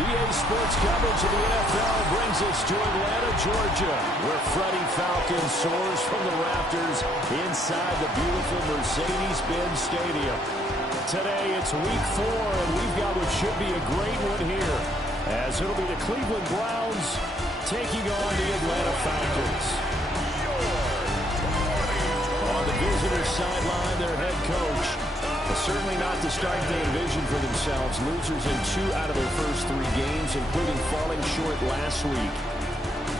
EA Sports coverage of the NFL brings us to Atlanta, Georgia, where Freddie Falcon soars from the rafters inside the beautiful Mercedes-Benz Stadium. Today it's week 4, and we've got what should be a great one here, as it'll be the Cleveland Browns taking on the Atlanta Falcons. On the visitor sideline, their head coach. Certainly not the start they envisioned for themselves. Losers in 2 out of their first 3 games, including falling short last week.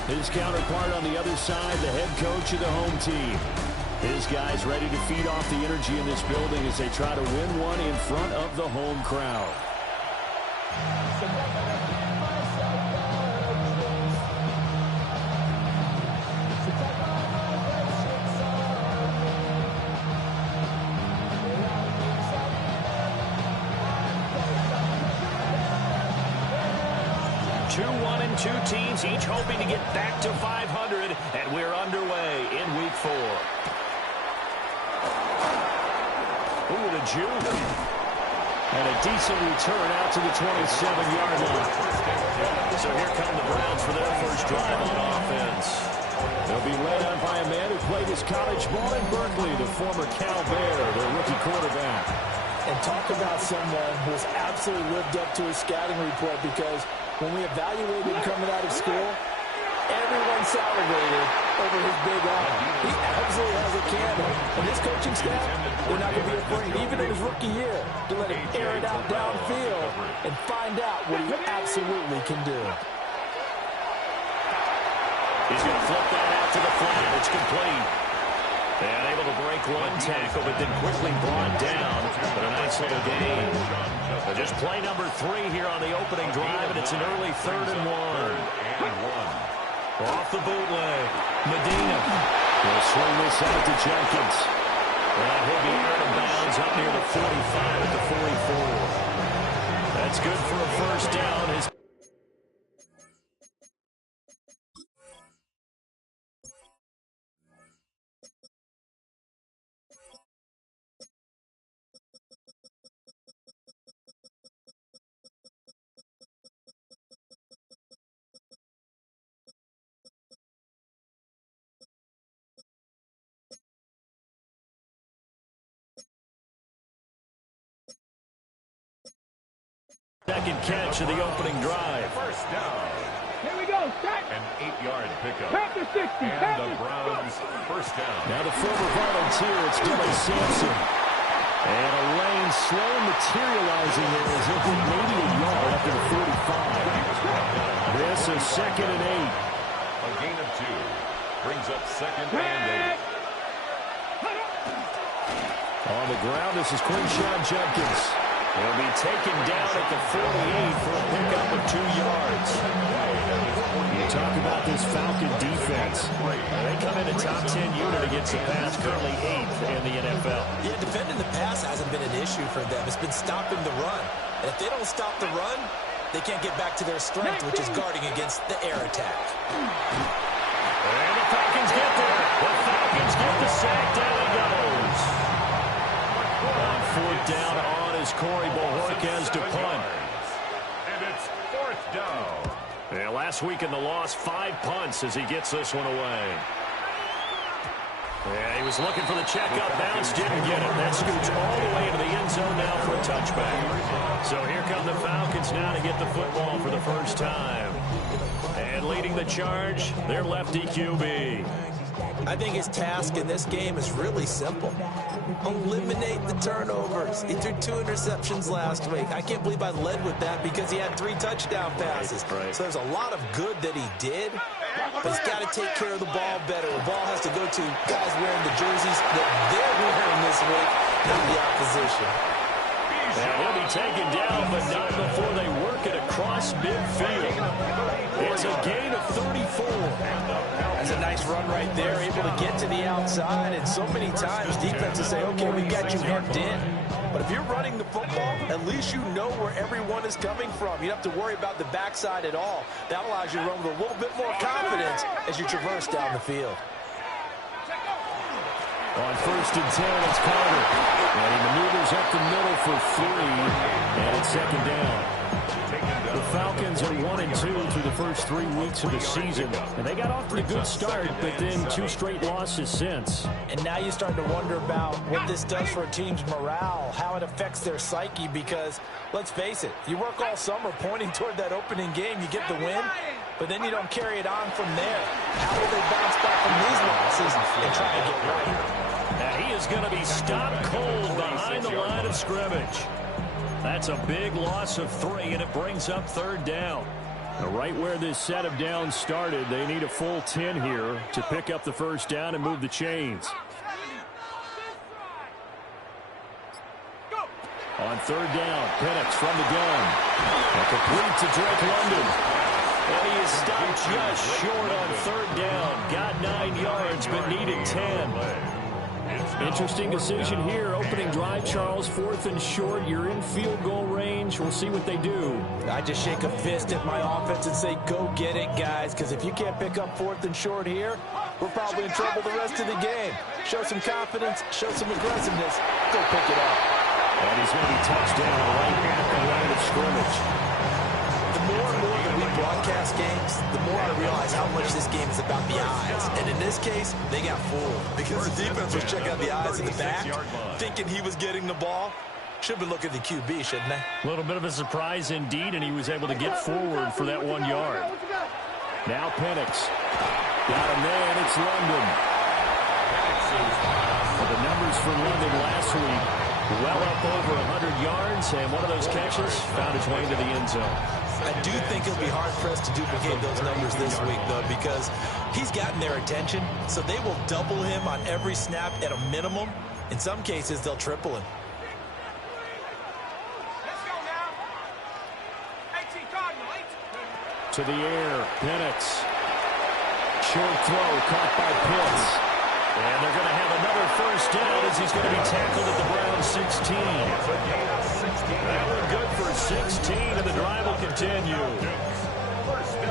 His counterpart on the other side, the head coach of the home team. His guys ready to feed off the energy in this building as they try to win one in front of the home crowd. 2-1-2 teams, each hoping to get back to 500, and we're underway in week 4. Ooh, the juke. And a decent return out to the 27-yard line. So here come the Browns for their first drive on offense. They'll be led on by a man who played his college ball in Berkeley, the former Cal Bear, their rookie quarterback. And talk about someone who has absolutely lived up to his scouting report, because when we evaluated him coming out of school, everyone salivated over his big arm. He absolutely has a cannon. And this coaching staff, they're not going to be afraid, even in his rookie year, to let him air it out downfield and find out what he absolutely can do. He's going to flip that out to the flat. It's complete. And able to break one tackle, but then quickly brought down. But a nice little gain. Just play number 3 here on the opening drive, and it's an early 3rd and 1. Off the bootleg. Medina will swing this out to Jenkins. And he'll be out of bounds up near the 45 at the 44. That's good for a first down. Second catch of the opening drive. First down. Here we go. Set. An 8-yard pickup. Panther 60. And the Browns first down. Now the former volunteer, it's Dylan Sampson. And a lane slow materializing there as he'll get maybe a yard up to the 45. This is 2nd and 8. A gain of 2. Brings up 2nd and 8. On the ground, this is Quinshawn Jenkins. He'll be taken down at the 48 for a pickup of 2 yards. You talk about this Falcon defense. They come in a top 10 unit against the pass, currently 8th in the NFL. Yeah, defending the pass hasn't been an issue for them. It's been stopping the run. And if they don't stop the run, they can't get back to their strength, which is guarding against the air attack. And the Falcons get there. The Falcons get the sack. Down he goes. On 4th down on is Corey Bojorquez to punt. And it's 4th down. Yeah, last week in the loss, 5 punts as he gets this one away. Yeah, he was looking for the check-up bounce, didn't get it. That scoots all the way into the end zone now for a touchback. So here come the Falcons now to get the football for the first time. And leading the charge, their lefty QB. I think his task in this game is really simple. Eliminate the turnovers. He threw 2 interceptions last week. I can't believe I led with that because he had 3 touchdown passes. Right. So there's a lot of good that he did, but he's got to take care of the ball better. The ball has to go to guys wearing the jerseys that they're wearing this week, not the opposition. And he'll be taken down, but not before they work it across midfield. It's a gain of 34. That's a nice run right there, able to get to the outside. And so many times defenses say, okay, we got you hemmed in. But if you're running the football, at least you know where everyone is coming from. You don't have to worry about the backside at all. That allows you to run with a little bit more confidence as you traverse down the field. On 1st and 10, it's Carter. And he maneuvers up the middle for 3. And it's 2nd down. The Falcons Falcons are 1-2 through the first 3 weeks of the season. And they got off to a good start, but then 2 straight losses since. And now you start to wonder about what this does for a team's morale, how it affects their psyche, because, let's face it, you work all summer pointing toward that opening game, you get the win, but then you don't carry it on from there. How will they bounce back from these losses and try to get right? And he is going to be stopped cold behind the line of scrimmage. That's a big loss of 3, and it brings up 3rd down. Now, right where this set of downs started, they need a full 10 here to pick up the 1st down and move the chains. On 3rd down, Penix from the gun. A complete to Drake London. And he is stopped just short on 3rd down. Got 9 yards, but needed 10. Interesting decision here. Opening drive, Charles, 4th and short. You're in field goal range. We'll see what they do. I just shake a fist at my offense and say, go get it, guys, because if you can't pick up 4th and short here, we're probably in trouble the rest of the game. Show some confidence, show some aggressiveness, go pick it up. And he's going to be touchdown right at the line of scrimmage. The more and more that we broadcast games, the more I realize how much this game is about the eyes. And in this case, they got fooled because the defense was checking out the eyes in the back, thinking he was getting the ball. Should have been looking at the QB, shouldn't they? A little bit of a surprise indeed, and he was able to get forward for that 1 yard. Now Penix. Got a man, it's London. Well, the numbers for London last week, well up over 100 yards, and one of those catches found its way into the end zone. I do think he'll be hard-pressed to duplicate those numbers this week, though, because he's gotten their attention, so they will double him on every snap at a minimum. In some cases, they'll triple him. To the air, Penix. Short throw, caught by Pitts. And they're going to have another 1st down as he's going to be tackled at the Browns 16. That one good for 16, and the drive will continue.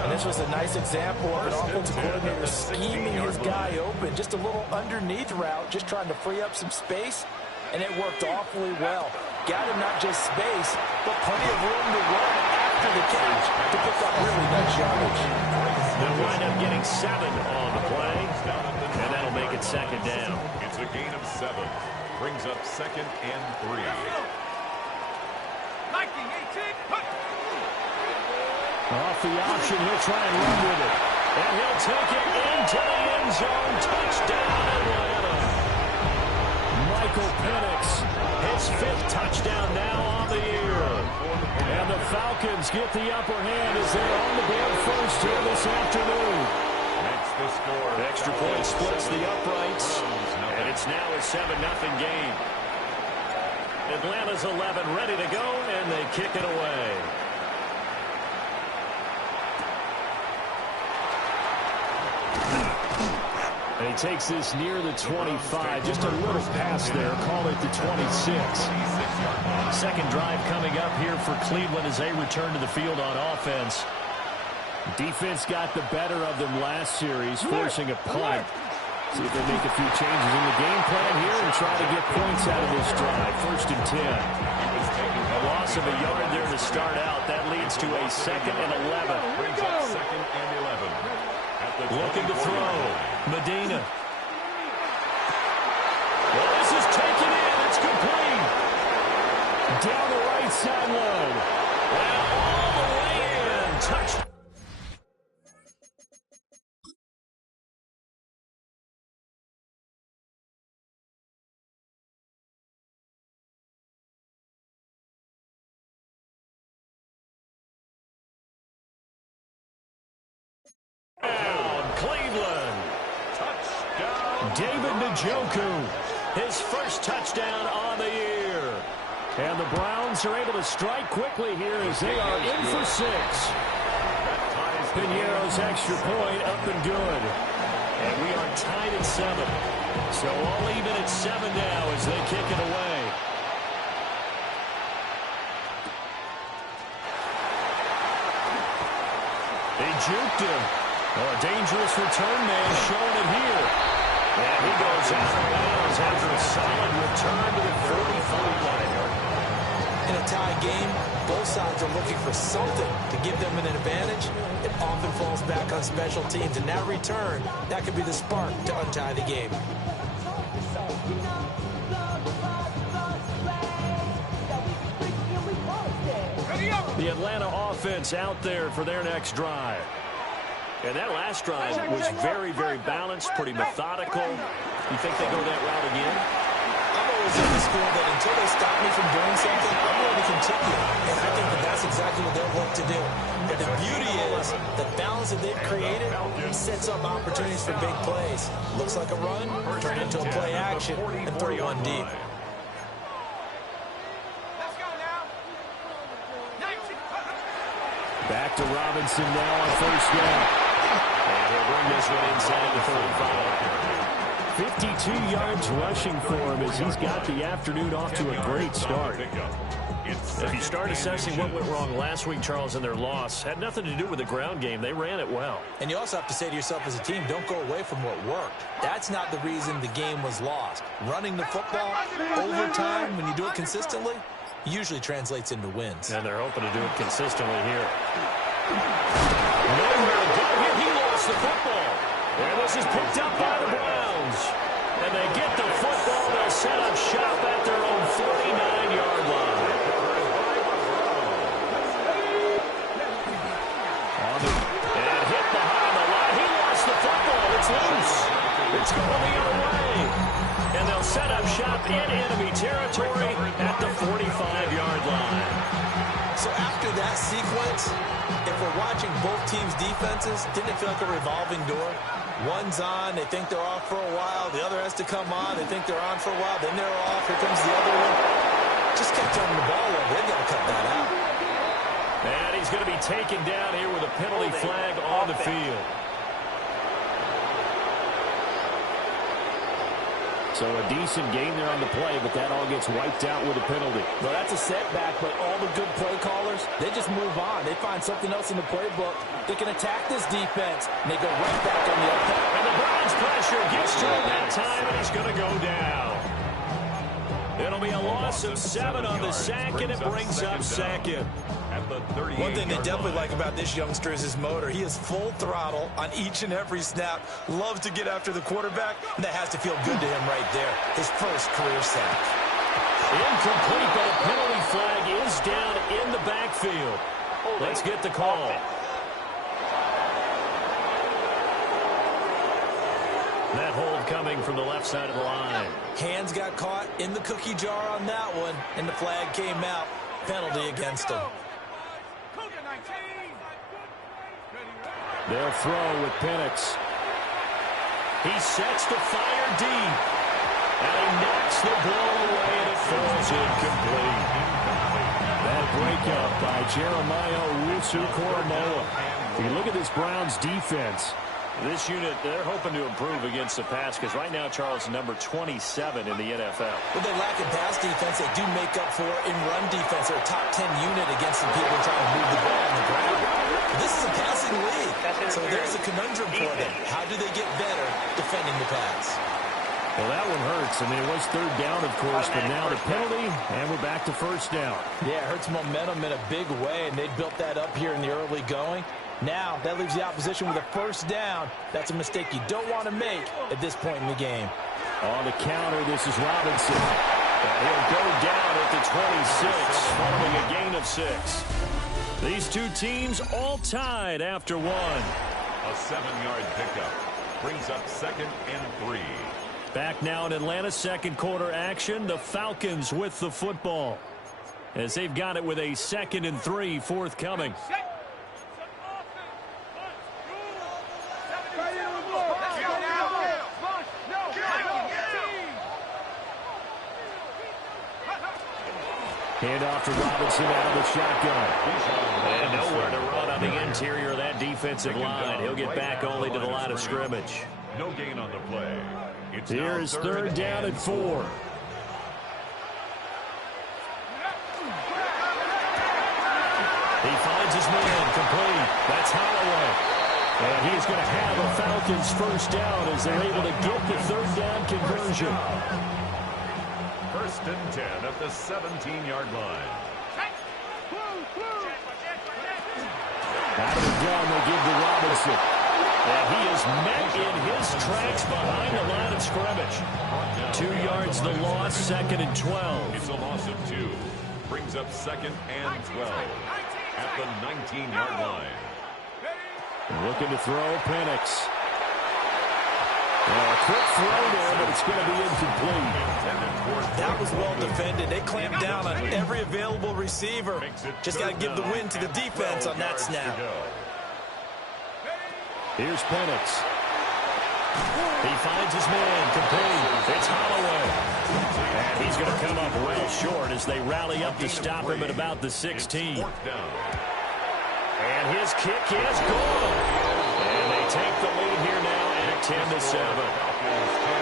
And this was a nice example of an offensive coordinator scheming his guy open. Just a little underneath route, just trying to free up some space, and it worked awfully well. Got him not just space, but plenty of room to run after the catch to pick up really nice yardage. They'll wind up getting 7 on the play, and that'll make it 2nd down. It's a gain of 7. Brings up 2nd and 3. Off the option, he'll try and run with it. And he'll take it into the end zone. Touchdown, Atlanta. Michael Penix, his 5th touchdown now on the year. And the Falcons get the upper hand as they're on the board first here this afternoon. Makes the score. The extra point splits the uprights, and it's now a 7-0 game. Atlanta's 11 ready to go, and they kick it away. And he takes this near the 25, just a little pass there, call it the 26. 2nd drive coming up here for Cleveland as they return to the field on offense. Defense got the better of them last series, forcing a punt. See if they make a few changes in the game plan here and try to get points out of this drive. 1st and 10. A loss of a yard there to start out. That leads to a 2nd and 11. Brings up 2nd and 11. Looking to throw. Medina. Well, this is taken in. It's complete. Down the right sideline. And all the way in. Touchdown. Cleveland. Touchdown. David Njoku, his 1st touchdown on the year. And the Browns are able to strike quickly here as they are in for 6. Piñeiro's extra point up and good. And we are tied at 7. So all even at 7 now as they kick it away. They juked him. Oh, a dangerous return man showing it here. And he goes out of bounds after a solid return to the 45 line. In a tie game, both sides are looking for something to give them an advantage. It often falls back on special teams. In that return, that could be the spark to untie the game. The Atlanta offense out there for their next drive. And that last drive was very, very balanced, pretty methodical. You think they go that route again? I'm always in the school that until they stop me from doing something, I'm going to continue. And I think that that's exactly what they'll look to do. But the beauty is the balance that they've created sets up opportunities for big plays. Looks like a run, turn into a play action, and throw one deep. Back to Robinson now on first down. And he'll bring this one inside the 35. 52 yards rushing for him as he's got the afternoon off to a great start. If you start assessing what went wrong last week, Charles, in their loss, had nothing to do with the ground game. They ran it well. And you also have to say to yourself as a team, don't go away from what worked. That's not the reason the game was lost. Running the football over time, when you do it consistently, usually translates into wins. And they're hoping to do it consistently here. Nowhere to go here. He lost the football. And this is picked up by the Browns. And they get the football. They'll set up shop at their own 49-yard line. And hit behind the line. He lost the football. It's loose. It's going the other way. And they'll set up shop in enemy territory at the 45-yard line. So after that sequence, if we're watching both teams' defenses, didn't it feel like a revolving door? One's on, they think they're off for a while. The other has to come on, they think they're on for a while. Then they're off, here comes the other one. Just kept turning the ball over. They've got to cut that out. And he's going to be taken down here with a penalty flag on the field. So a decent game there on the play, but that all gets wiped out with a penalty. Well, that's a setback, but all the good play callers, they just move on. They find something else in the playbook. They can attack this defense, and they go right back on the attack. And the Browns pressure gets to him that time, and he's going to go down. It'll be a loss of 7 on the sack, and it brings up second. One thing they definitely like about this youngster is his motor. He is full throttle on each and every snap. Loves to get after the quarterback, and that has to feel good to him right there. His first career sack. Incomplete, but a penalty flag is down in the backfield. Let's get the call. That hold coming from the left side of the line. Hands got caught in the cookie jar on that one, and the flag came out. Penalty against him. They'll throw with Penix. He sets the fire deep. And he knocks the ball away, and it falls incomplete. That breakup by Jeremiah Owusu-Koramoah. If you look at this Browns defense, this unit, they're hoping to improve against the pass because right now, Charles, number 27 in the NFL. Well, they lack in pass defense. They do make up for in run defense. They're a top 10 unit against the people trying to move the ball on the ground. This is a passing league, so there's a conundrum for them. How do they get better defending the pass? Well, that one hurts. I mean, it was third down, of course, but now the penalty, and we're back to first down. Yeah, it hurts momentum in a big way, and they built that up here in the early going. Now, that leaves the opposition with a first down. That's a mistake you don't want to make at this point in the game. On the counter, this is Robinson. And he'll go down at the 26, following a gain of 6. These two teams all tied after one. A 7-yard pickup brings up 2nd and 3. Back now in Atlanta, second quarter action. The Falcons with the football as they've got it with a 2nd and 3 forthcoming. Handoff to Robinson out of the shotgun. And nowhere to run on the interior of that defensive line. He'll get back only to the line of scrimmage. No gain on the play. Here is third down and 4. He finds his man complete. That's Holloway. And he's going to have a Falcons first down as they're able to get the third down conversion. 1st and 10 at the 17-yard line. Out of the gun, they give to Robinson. And he is met in his tracks behind the line of scrimmage. 2 yards the loss, 2nd and 12. It's a loss of 2. Brings up 2nd and 12 at the 19-yard line. Looking to throw, Penix. A quick throw there, but it's going to be incomplete. That was well defended. They clamped down on every available receiver. Just got to give the win to the defense on that snap. Here's Penix. He finds his man, complete. It's Holloway. And he's going to come up well short as they rally up to stop him at about the 16. And his kick is good. And they take the lead here now at 10-7.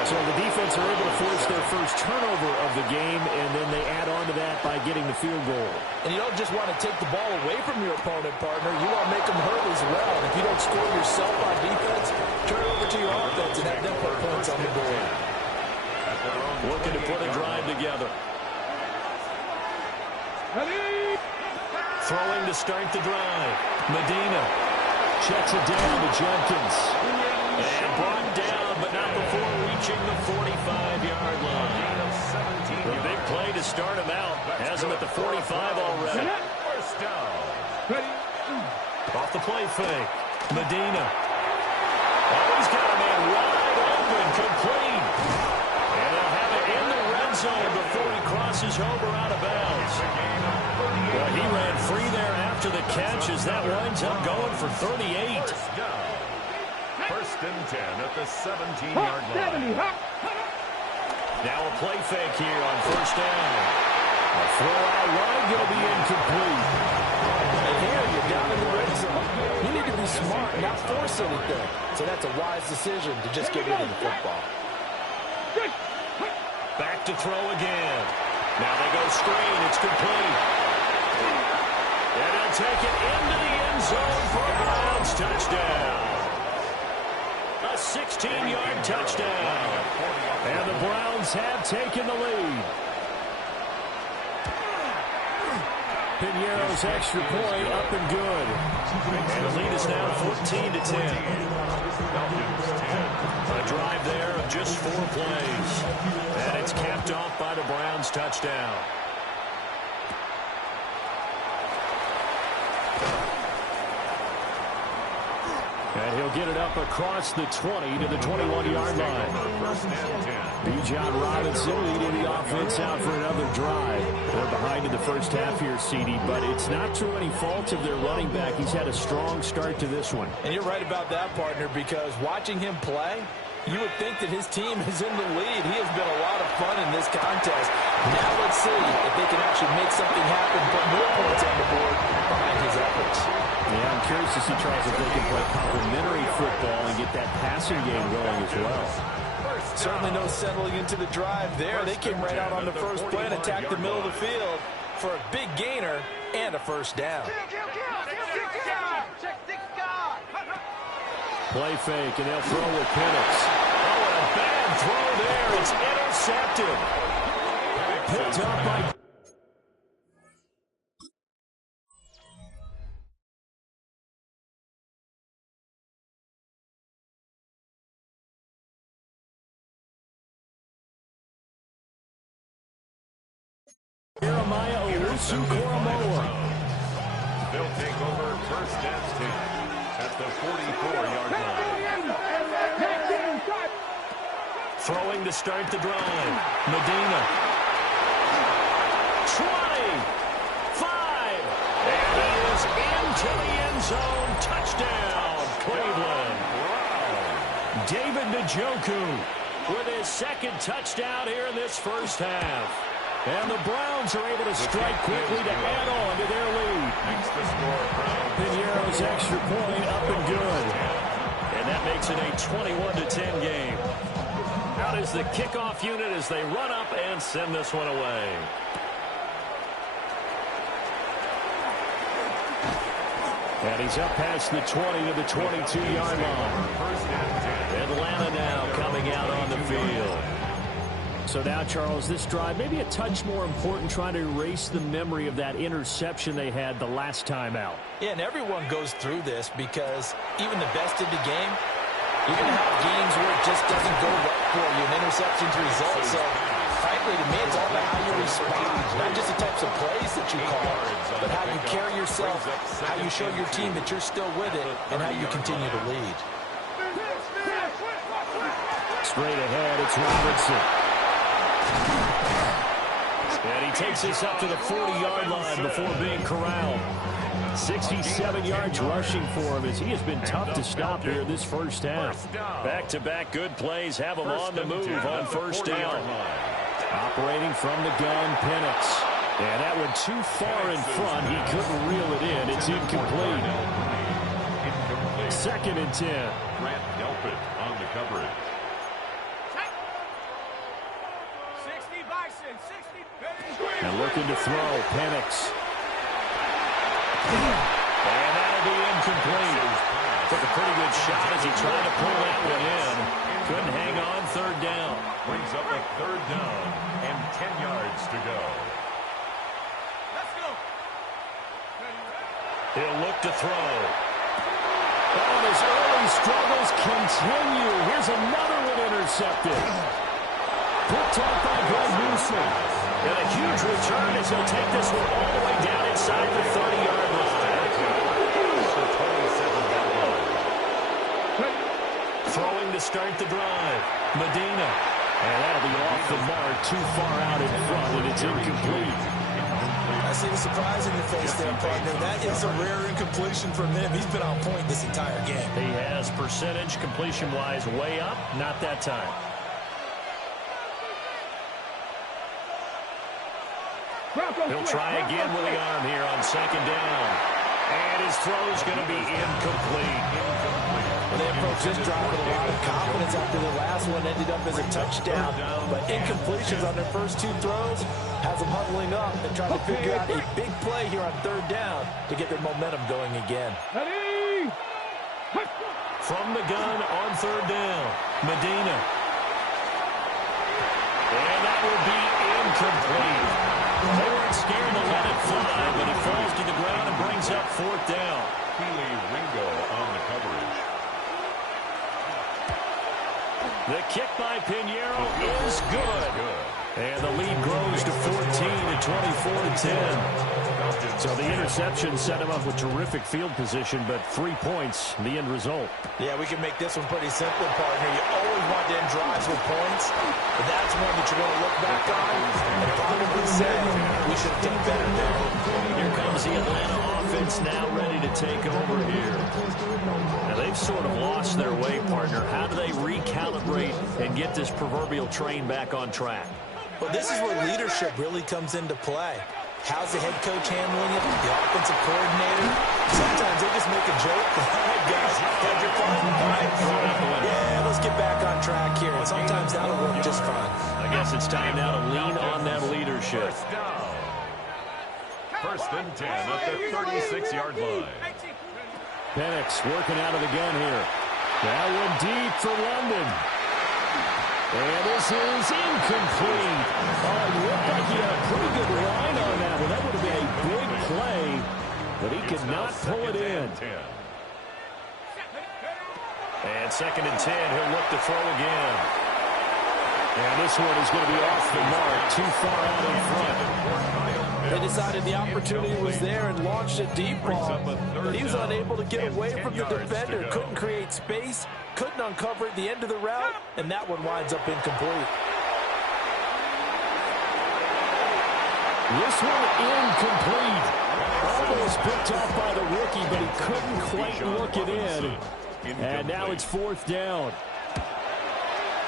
So the defense are able to force their first turnover of the game, and then they add on to that by getting the field goal. And you don't just want to take the ball away from your opponent, partner. You want to make them hurt as well. And if you don't score yourself on defense, turn it over to your offense and have them put points on the board. Looking to put a drive together. Throwing to start the drive. Medina checks it down to Jenkins. And brought down, but not before reaching the 45-yard line. A big play to start him out. Has him at the 45 already. First down. Off the play fake. Medina. Oh, he's got a man wide open, complete. And they'll have it in the red zone before he crosses over out of bounds. Well, he ran free there after the catch as that winds up going for 38. First and 10 at the 17-yard line. Now a play fake here on first down. A throw out wide going to be incomplete. And here you're down in the red zone. You need to be smart, not force anything. So that's a wise decision to just get rid of the football. Back to throw again. Now they go screen. It's complete. And they'll take it into the end zone for a Browns touchdown. A 16-yard touchdown. And the Browns have taken the lead. Piñeiro's extra point up and good. And the lead is now 14-10. A drive there of just 4 plays. And it's capped off by the Browns touchdown. And he'll get it up across the 20 to the 21-yard line. Bijan Robinson leading the offense out for another drive. They're behind in the first half here, CD, but it's not through any fault of their running back. He's had a strong start to this one. And you're right about that, partner, because watching him play, you would think that his team is in the lead. He has been a lot of fun in this contest. Now let's see if they can actually make something happen, put more points on the board behind his efforts. Yeah, I'm curious to see, Charles, if they can play complementary football and get that passing game going as well. Certainly no settling into the drive there. They came right out on the first play and attacked the middle of the field for a big gainer and a first down. Play fake, and they'll throw with Penix. Oh, and a bad throw there. It's intercepted. Picked up by... Jeremiah Owusu-Koramoah. They'll take over first and 10 at the 44-yard line. Throwing to start the drive. Medina. 20. 5. And he is into the end zone. Touchdown, Cleveland. David Njoku with his second touchdown here in this first half. And the Browns are able to strike quickly to add on to their lead. Piñeiro's extra point up and good. And that makes it a 21-10 game. Out is the kickoff unit as they run up and send this one away. And he's up past the 20 to the 22-yard line. Atlanta now coming out on the field. So So now, Charles, this drive maybe a touch more important, trying to erase the memory of that interception they had the last time out. Yeah, and everyone goes through this because even the best in the game, you're going to have games where it just doesn't go right for you, and interceptions result. So, frankly, to me, it's all about how you respond, not just the types of plays that you call, but how you carry yourself, how you show your team that you're still with it, and how you continue to lead. Straight ahead, it's Robinson. And he takes this up to the 40-yard line before being corralled. 67 yards rushing for him as he has been tough to stop here this first half. Back-to-back good plays have him on the move on first down. Operating from the gun, Penix. And that one too far in front. He couldn't reel it in. It's incomplete. 2nd and 10. Grant Delpit on the coverage. And looking to throw, Penix. And that'll be incomplete. Took a pretty good shot as he tried to pull that one in. Couldn't hang on, 3rd down. Brings up a 3rd down and 10 yards to go. Let's go. He'll look to throw. Oh, his early struggles continue. Here's another one intercepted. Picked off by Greg Newsom. And a huge return as he'll take this one all the way down inside the 30-yard line. Throwing to start the drive. Medina. And that'll be off the mark, too far out in front, and it's incomplete. I see the surprise in your face there, partner. That is a rare incompletion from him. He's been on point this entire game. He has percentage completion-wise way up, not that time. He'll try again with the arm here on 2nd down. And his throw's going to be incomplete. Well, they approach this drive with a lot of confidence after the last one ended up as a touchdown. But incompletions on their first 2 throws has them huddling up and trying to figure out a big play here on 3rd down to get their momentum going again. From the gun on 3rd down, Medina. And that will be incomplete. They weren't scared to let it fly, but it falls to the ground and brings up 4th down. Keely Ringo on the coverage. The kick by Pinheiro is good. And the lead grows to 14 at 24-10. So the interception set him up with terrific field position, but 3 points, the end result. Yeah, we can make this one pretty simple, partner. You always want to end drives with points, but that's one that you're going to look back on and probably say, we should have done better there. Here comes the Atlanta offense now ready to take over here. Now they've sort of lost their way, partner. How do they recalibrate and get this proverbial train back on track? Well, this is where leadership really comes into play. How's the head coach handling it? The offensive coordinator? Sometimes they just make a joke. All right, guys, got your fun? All right, yeah, let's get back on track here. And sometimes that'll work just fine. I guess it's time now to lean on that leadership. First and 10 at the 36-yard line. Penix working out of the gun here. That one deep for London. And this is incomplete. Oh, it looked like he had a pretty good line on that one. That would have been a big play, but he could not pull it in. And 2nd and 10, he'll look to throw again. And this one is going to be off the mark, too far out in front. They decided the opportunity was there and launched a deep ball. He was unable to get away from the defender, couldn't create space, couldn't uncover at the end of the route, and that one winds up incomplete. This one incomplete. Almost picked off by the rookie, but he couldn't quite look it in. And now it's 4th down.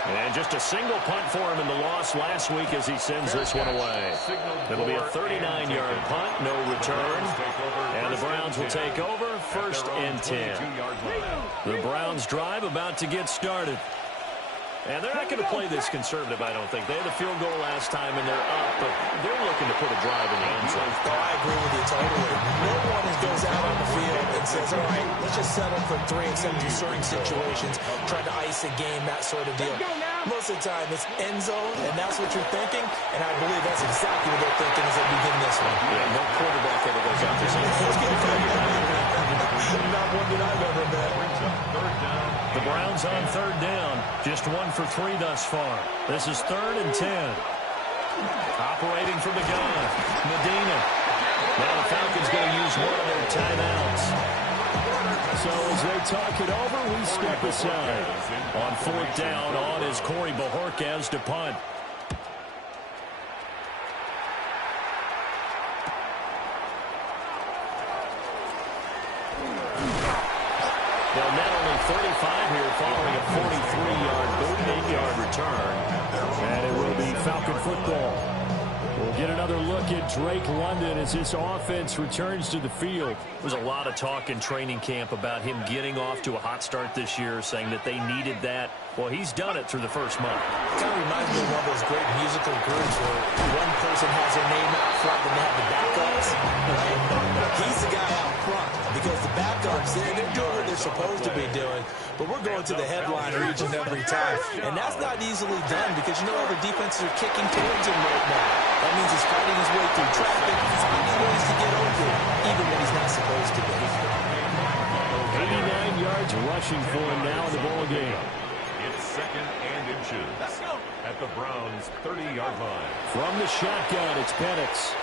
And just a single punt for him in the loss last week as he sends this one away. It'll be a 39-yard punt, no return. And the Browns will take over, 1st and 10. The Browns drive about to get started. And they're not going to play this conservative, I don't think. They had a field goal last time, and they're up, but they're looking to put a drive in the end zone. Oh, I agree with you totally. No one goes out on the field and says, all right, let's just settle for 3 except in certain situations, trying to ice a game, that sort of deal. Most of the time, it's end zone, and that's what you're thinking, and I believe that's exactly what they're thinking as they begin this one. Yeah, no quarterback ever goes out there saying, not one that I've ever met. The Browns on third down. Just 1 for 3 thus far. This is 3rd and 10. Operating from the gun, Medina. Now the Falcons going to use one of their timeouts. So as they talk it over, we step aside. On 4th down, on is Corey Bojorquez to punt. They'll net only 35 here following a 43-yard boot, 8-yard return. And it will be Falcon football. We'll get another look at Drake London as this offense returns to the field. There was a lot of talk in training camp about him getting off to a hot start this year, saying that they needed that. Well, he's done it through the first month. It kind of reminds me of one of those great musical groups where one person has their name out front and they have the backups. Right? He's the guy out front because the backups, they're doing what they're supposed to be doing, but we're going to the headline region every time. And that's not easily done because you know other defenses are kicking towards him right now. That means he's fighting his way through traffic, finding ways to get over it, even when he's not supposed to be. 89 yards rushing for him now in the ball game. It's 2nd and inches at the Browns' 30-yard line. From the shotgun, it's Penix.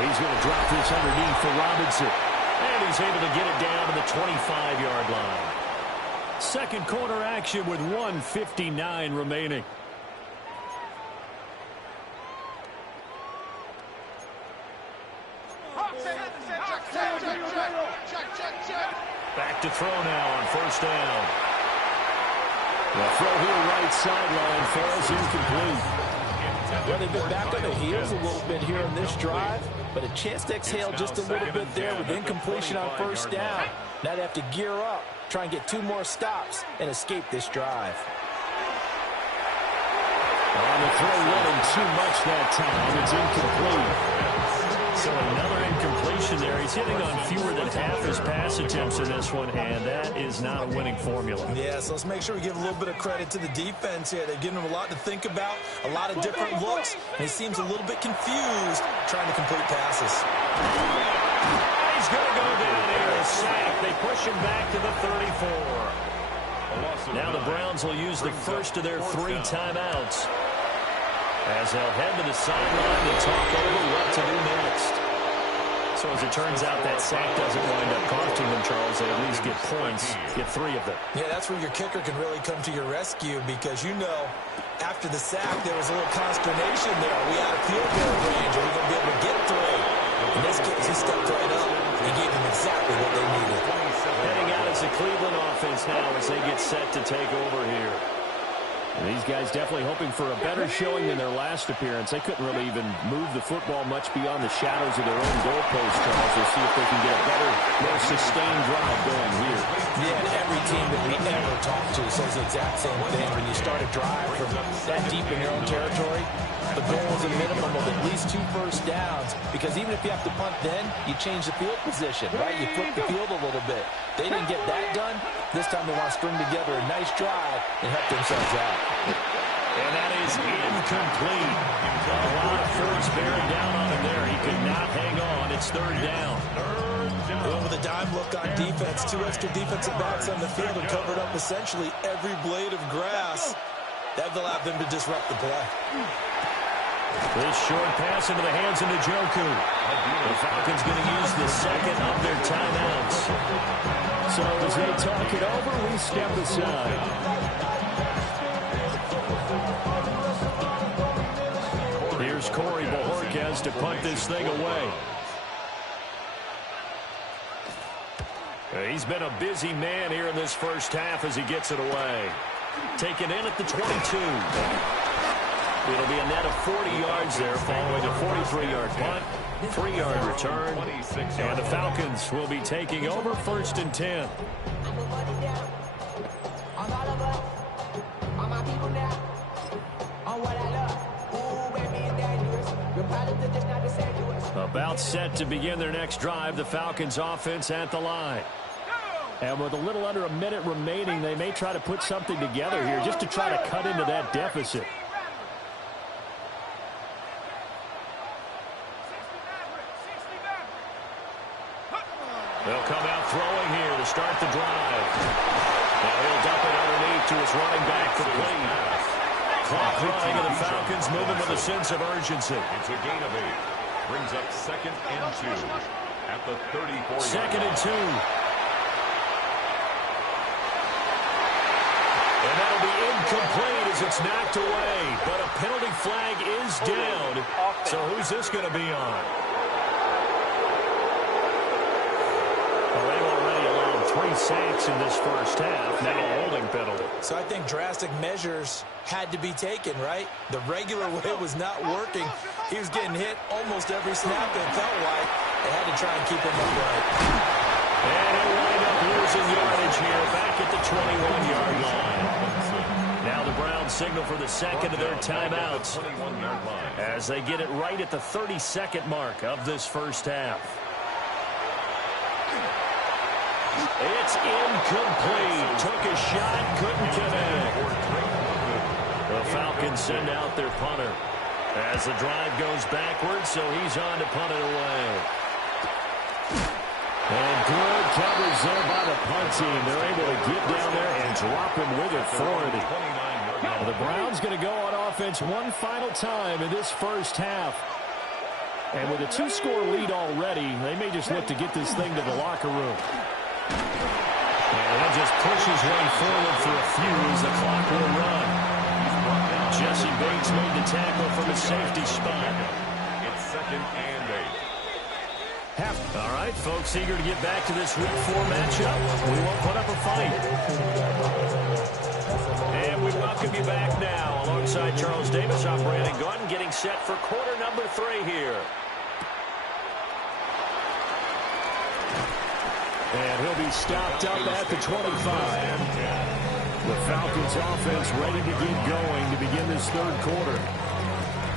He's going to drop this underneath for Robinson. And he's able to get it down to the 25-yard line. Second quarter action with 1:59 remaining. Back to throw now on 1st down. The throw here right sideline falls incomplete. Well, they've been back on the heels a little bit here in this drive, but a chance to exhale just a little bit there with incompletion on 1st down. Now they have to gear up, try and get 2 more stops, and escape this drive. On the throw, running too much that time. It's incomplete. So another incompletion there. He's hitting on fewer than half his pass attempts in this one, and that is not a winning formula. Yeah, so let's make sure we give a little bit of credit to the defense here. They're giving him a lot to think about, a lot of different looks, and he seems a little bit confused trying to complete passes. He's going to go down here, a sack. They push him back to the 34. Now the Browns will use the first of their 3 timeouts as they'll head to the sideline and talk over what to do next. So as it turns out, that sack doesn't wind up costing them, Charles. They at least get points, get 3 of them. Yeah, that's where your kicker can really come to your rescue because, you know, after the sack, there was a little consternation there. Are we out of field goal range? Are we going to be able to get 3? In this case, he stepped right up and gave them exactly what they needed. Heading out is the Cleveland offense now as they get set to take over here. And these guys definitely hoping for a better showing than their last appearance. They couldn't really even move the football much beyond the shadows of their own goalpost, Charles. We'll see if they can get a better, more sustained drive going here. Yeah, and every team that we ever talk to says the exact same thing. When you start a drive from that deep in your own territory, the goal is a minimum of at least 2 first downs because even if you have to punt then, you change the field position, right? You flip the field a little bit. They didn't get that done. This time they want to string together a nice drive and help themselves out. And that is incomplete. A lot of force bearing down on him there. He could not hang on. It's 3rd down. Well, with a dime look on defense, 2 extra defensive backs on the field and covered up essentially every blade of grass. That will allow them to disrupt the play. This short pass into the hands of Njoku. The Falcons going to use the second of their timeouts. So as they talk it over, we step aside. Here's Corey Bojorquez to punt this thing away. He's been a busy man here in this first half as he gets it away. Taken in at the 22. It'll be a net of 40 yards there following a 43-yard punt, 3-yard return, and the Falcons will be taking over 1st and 10. About set to begin their next drive, the Falcons offense at the line. And with a little under a minute remaining, they may try to put something together here just to try to cut into that deficit. They'll come out throwing here to start the drive. Now he'll dump it underneath to his running back complete. Clock running, and the Falcons moving with a sense of urgency. It's a gain of 8. Brings up 2nd and 2 at the 34. 2nd and 2. And that'll be incomplete as it's knocked away. But a penalty flag is down. So who's this going to be on? Well, they've already allowed 3 sacks in this first half. Now a holding penalty. So I think drastic measures had to be taken, right? The regular way was not working. He was getting hit almost every snap. It felt like they had to try and keep him upright. And he'll wind up losing yardage here back at the 21-yard line. Now the Browns signal for the second of their timeouts as they get it right at the 32nd mark of this first half. It's incomplete. Took a shot, couldn't connect. The Falcons send out their punter as the drive goes backwards, so he's on to punt it away. And good coverage there by the punt team. They're able to get down there and drop him with authority. The Browns going to go on offense one final time in this first half. And with a 2-score lead already, they may just look to get this thing to the locker room. And he'll just push his way forward for a few as the clock will run. Jesse Bates made the tackle from a safety spot. It's 2nd and 8. All right, folks, eager to get back to this Week 4 matchup. We won't put up a fight. And we welcome you back now. Alongside Charles Davis, I'm Brandon Gunn, getting set for quarter number 3 here. And he'll be stopped up at the 25. The Falcons offense ready to get going to begin this third quarter.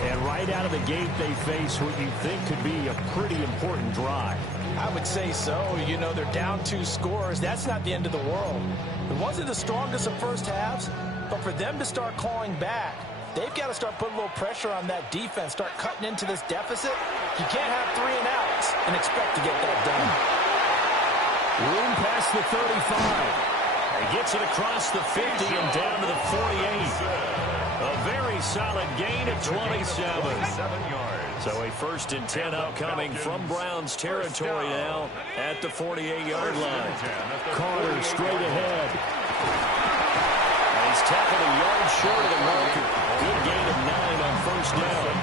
And right out of the gate, they face what you think could be a pretty important drive. I would say so. You know, they're down 2 scores. That's not the end of the world. It wasn't the strongest of first halves, but for them to start clawing back, they've got to start putting a little pressure on that defense, start cutting into this deficit. You can't have 3 and outs and expect to get that done. Room past the 35. He gets it across the 50 and down to the 48. A very solid gain of 27 yards. So a 1st and 10 upcoming from Browns territory now at the 48-yard line. Carter straight ahead. And he's tackled a yard short of the marker. Good gain of 9 on first down.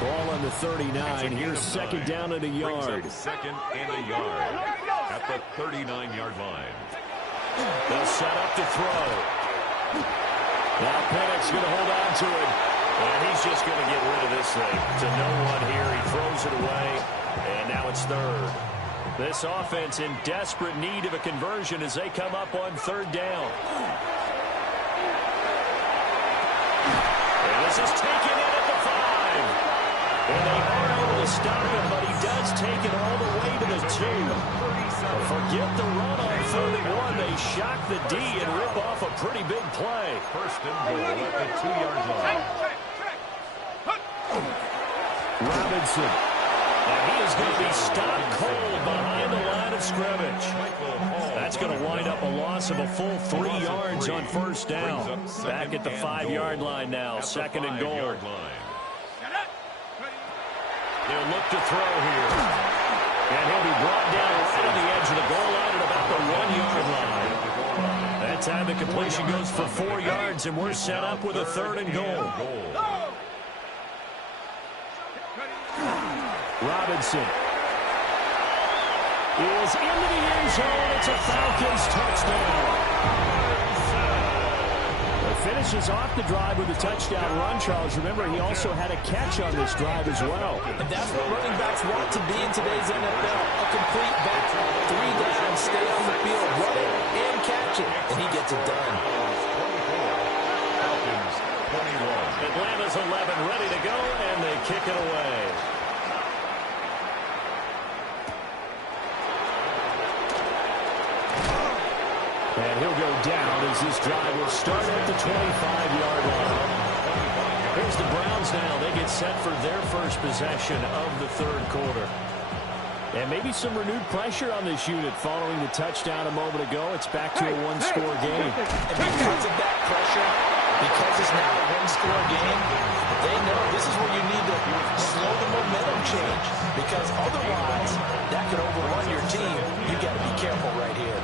Ball on the 39. Here's 2nd down and a yard. 2nd and a yard at the 39-yard line. They'll set up to throw. Now Pennick's going to hold on to it. And he's just going to get rid of this thing to no one here. He throws it away. And now it's 3rd. This offense in desperate need of a conversion as they come up on 3rd down. And this is taken in at the 5. And they aren't able to stop him, but he does take it all the way to the 2. Forget the run on 3rd and 1. They shock the D and rip off a pretty big play. 1st and goal at the 2-yard line. Robinson. And he is going to be stopped cold behind the line of scrimmage. That's going to wind up a loss of a full 3 yards on 1st down. Back at the 5-yard line now. 2nd and goal. They'll look to throw here. And he'll be brought down right on the edge of the goal line at about the 1-yard line. That time the completion goes for 4 yards, and we're set up with a 3rd and goal. Robinson is into the end zone. It's a Falcons touchdown. Finishes off the drive with a touchdown run, Charles. Remember, he also had a catch on this drive as well. And that's what running backs want to be in today's NFL. A complete back. 3 down, stay on the field, run it, and catch it. And he gets it done. Falcons 21. Atlanta's 11 ready to go, and they kick it away. And he'll go down as this drive will start at the 25-yard line. Here's the Browns now. They get set for their first possession of the third quarter. And maybe some renewed pressure on this unit following the touchdown a moment ago. It's back to a one-score game. And because of that pressure, because it's now a one-score game, they know this is where you need to slow the momentum change. Because otherwise, that could overrun your team. You got to be careful right here.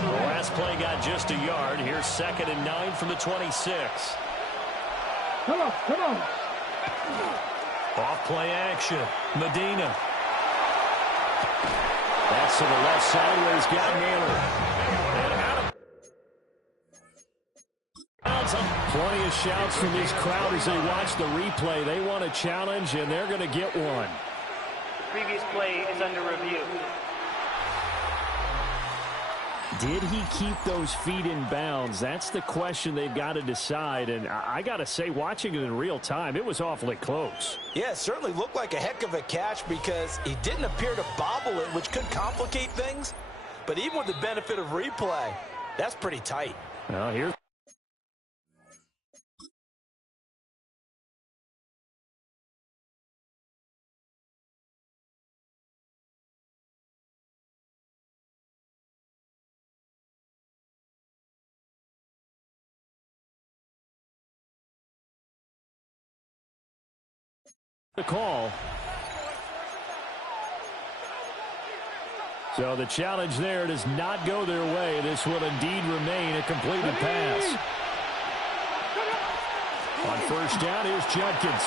The last play got just a yard. Here's 2nd and 9 from the 26. Come on. Off play action. Medina. That's to the left sideways. Got Naylor. And out of plenty of shouts from this crowd as they watch the replay. They want a challenge, and they're going to get one. The previous play is under review. Did he keep those feet in bounds? That's the question they've got to decide. And I got to say, watching it in real time, it was awfully close. Yeah, it certainly looked like a heck of a catch because he didn't appear to bobble it, which could complicate things. But even with the benefit of replay, that's pretty tight. Well, here's the call. So the challenge there does not go their way. This will indeed remain a completed pass. On first down, here's Judkins.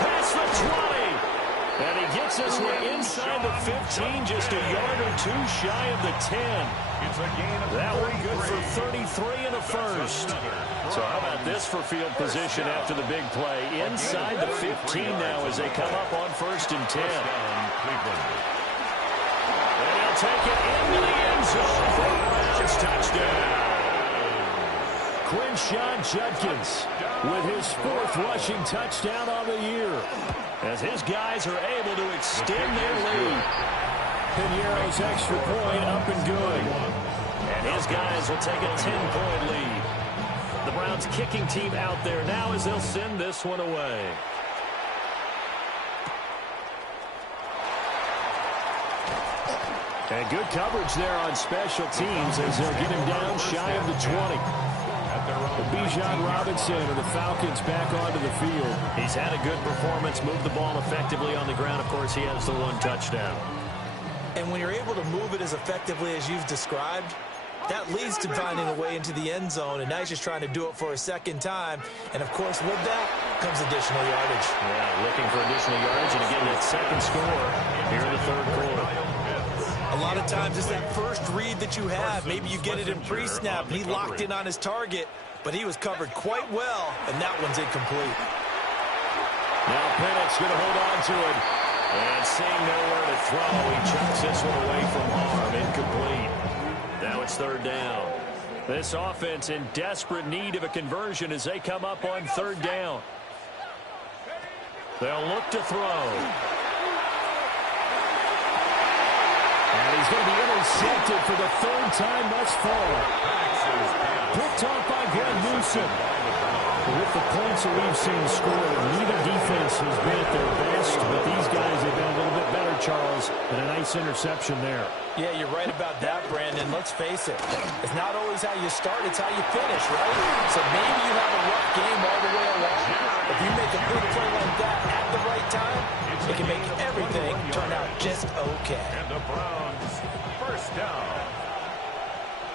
Past the 20. And he gets this one inside the 15, just a yard or two shy of the 10. It's a gain of that one good for 33 and a first. So how about this for field position after the big play? Inside the 15 now as they come up on 1st and 10. And he'll take it into the end zone for a Browns touchdown. Quinshawn Judkins with his 4th rushing touchdown on the year, as his guys are able to extend their lead. Piñeiro's extra point up and good. And his guys will take a 10-point lead. The Browns kicking team out there now as they'll send this one away. And good coverage there on special teams as they'll get him down shy of the 20. Bijan Robinson of the Falcons back onto the field. He's had a good performance, moved the ball effectively on the ground. Of course, he has the 1 touchdown. And when you're able to move it as effectively as you've described, that leads to finding a way into the end zone, and now he's just trying to do it for a second time. And, of course, with that comes additional yardage. Yeah, looking for additional yardage, and again, that second score here in the third quarter. A lot of times it's that first read that you have. Maybe you get it in pre-snap, and he locked in on his target, but he was covered quite well, and that one's incomplete. Now Pennett's going to hold on to it. And seeing nowhere to throw, he chucks this one away from harm. Incomplete. Now it's 3rd down. This offense in desperate need of a conversion as they come up on 3rd down. They'll look to throw. And he's going to be intercepted for the 3rd time thus far. Picked off by Greg Newsom. With the points that we've seen scored, neither defense has been at their best, but these guys have been a little bit better, Charles, and a nice interception there. Yeah, you're right about that, Brandon. Let's face it. It's not always how you start, it's how you finish, right? So maybe you have a rough game all the way along. If you make a big play like that at the right time, it can make everything turn out just okay. And the Browns, first down.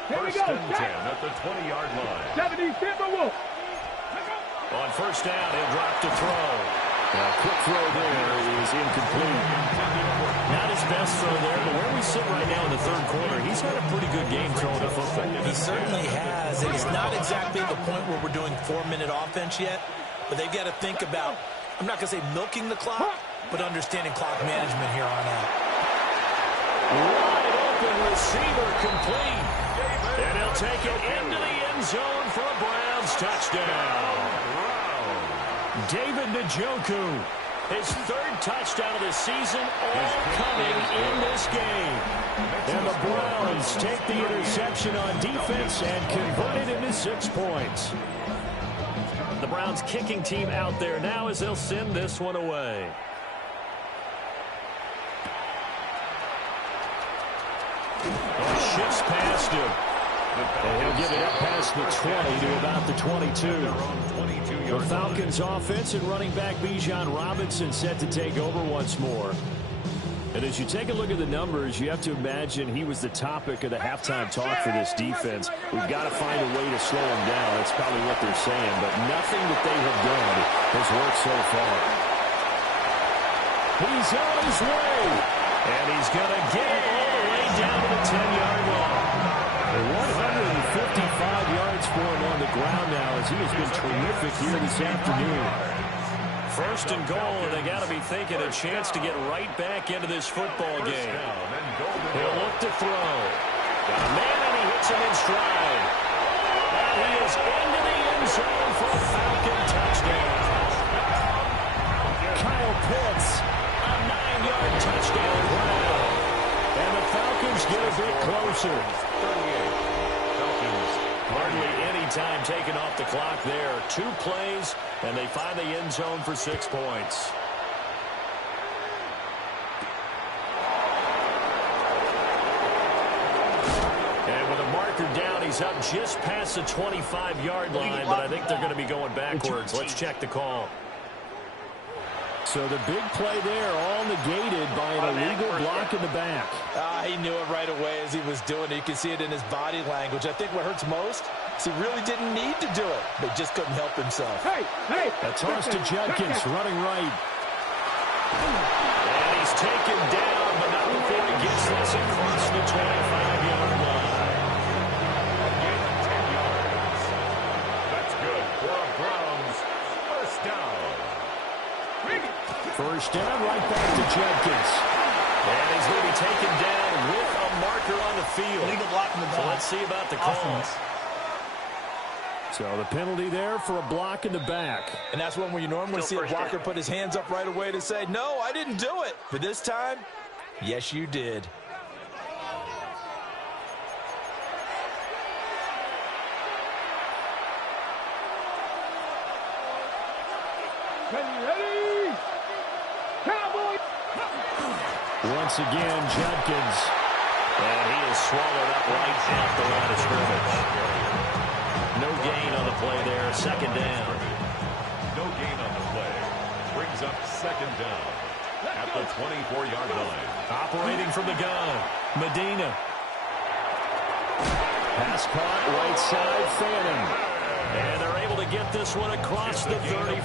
Here we First go. and 10 at the 20-yard line. 70 Timberwolves. On first down, he'll drop to throw. A quick throw there is incomplete. Not his best throw there, but where we sit right now in the third quarter, he's had a pretty good game throwing the football. He certainly has, and it's not exactly the point where we're doing 4-minute offense yet, but they've got to think about, I'm not going to say milking the clock, but understanding clock management here on out. Wide open receiver complete. And he'll take it into the end zone for a Browns touchdown. David Njoku His third touchdown of the season, all coming in this game. And the Browns take the interception on defense and convert it into 6 points. The Browns kicking team out there now as they'll send this one away. Shifts past him. And he'll give it up past the 20 to about the 22. The Falcons offense and running back Bijan Robinson set to take over once more. And as you take a look at the numbers, you have to imagine he was the topic of the halftime talk for this defense. We've got to find a way to slow him down. That's probably what they're saying. But nothing that they have done has worked so far. He's on his way. And he's going to get it all the way down to the 10-yard line. 155 yards for him on the ground now as he has been terrific here this afternoon. First and goal, and they got to be thinking a chance to get right back into this football game. He'll look to throw. Got a man, and he hits him in stride. And he is into the end zone for a Falcon touchdown. Kyle Pitts, a 9-yard touchdown grab. And the Falcons get a bit closer. Hardly any time taken off the clock there. 2 plays, and they find the end zone for 6 points. And with a marker down, he's up just past the 25-yard line, but I think they're going to be going backwards. Let's check the call. So the big play there, all negated by an illegal block in the back. He knew it right away as he was doing it. You can see it in his body language. I think what hurts most is he really didn't need to do it, but just couldn't help himself. A toss to Judkins, running right. And he's taken down, but not before he gets this across the 25-yard line. That's good for a Browns first down. First down, right back to Judkins. And he's going to be taken down with a marker on the field. Legal block in the So let's see about the call. So the penalty there for a block in the back. And that's when you normally see a blocker put his hands up right away to say, no, I didn't do it. But this time, yes, you did. Ready? Cowboy! Once again, Judkins. And he is swallowed up right at the line of scrimmage. No gain on the play there. Second down. No gain on the play. Brings up second down at the 24-yard line. Operating from the gun, Medina. Pass caught, right side, Fanning. And they're able to get this one across the 35.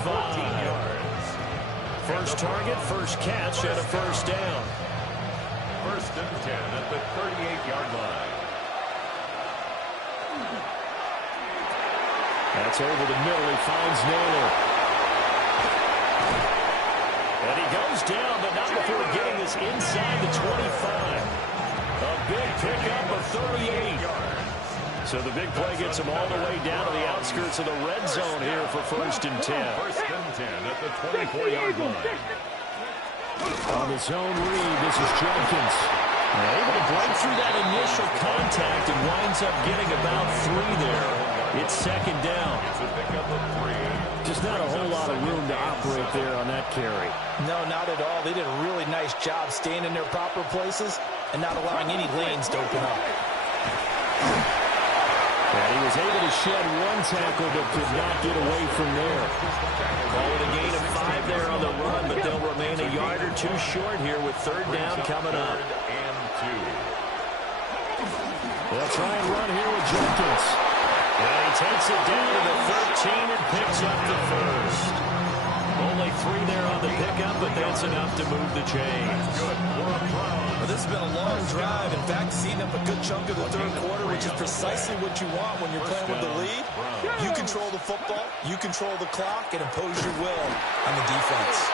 First target, first catch, and a first down. First and 10 at the 38-yard line. That's over the middle. He finds Naylor. And he goes down, but not before getting this inside the 25. A big pickup of 38. So the big play gets him all the way down to the outskirts of the red zone here for first and 10. First and 10 at the 24-yard line. On the zone read, this is Judkins. Able to break through that initial contact and winds up getting about 3 there. It's second down. It's a pickup of 3. Just not a whole lot of room to operate there on that carry. No, not at all. They did a really nice job staying in their proper places and not allowing any lanes to open up. And he was able to shed one tackle but could not get away from there. Call it a gain of 5 there on the run, but they'll remain a yard or 2 short here with third down coming up. They'll try and run here with Jenkins. And he takes it down to the 13 and picks up the first. Only 3 there on the pickup, but that's enough to move the chains. Well, this has been a long drive. In fact, seen up a good chunk of the third quarter, which is precisely what you want when you're playing with the lead. You control the football, you control the clock, and impose your will on the defense.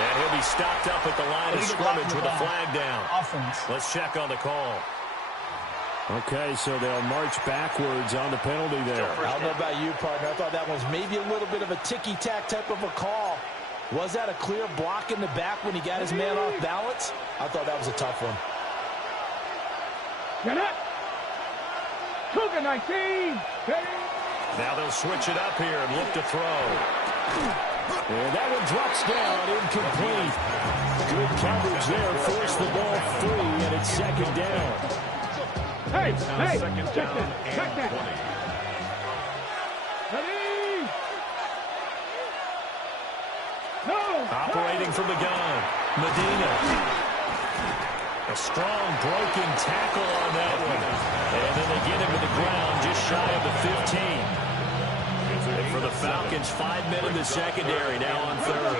And he'll be stopped up at the line of scrimmage with a flag down. Let's check on the call. Okay, so they'll march backwards on the penalty there. I don't know about you, partner. I thought that was maybe a little bit of a ticky-tack type of a call. Was that a clear block in the back when he got his man off balance? I thought that was a tough one. Get it. Cougar 19. Now they'll switch it up here and look to throw. And that one drops down, incomplete. Good coverage there, forced the ball free, and it's second down. Hey, hey, Second check down that. and 20. Ready? No. Operating from the gun, Medina. A strong broken tackle on that one. And then they get him to the ground just shy of the 15. And for the Falcons, 5 men in the secondary now on third.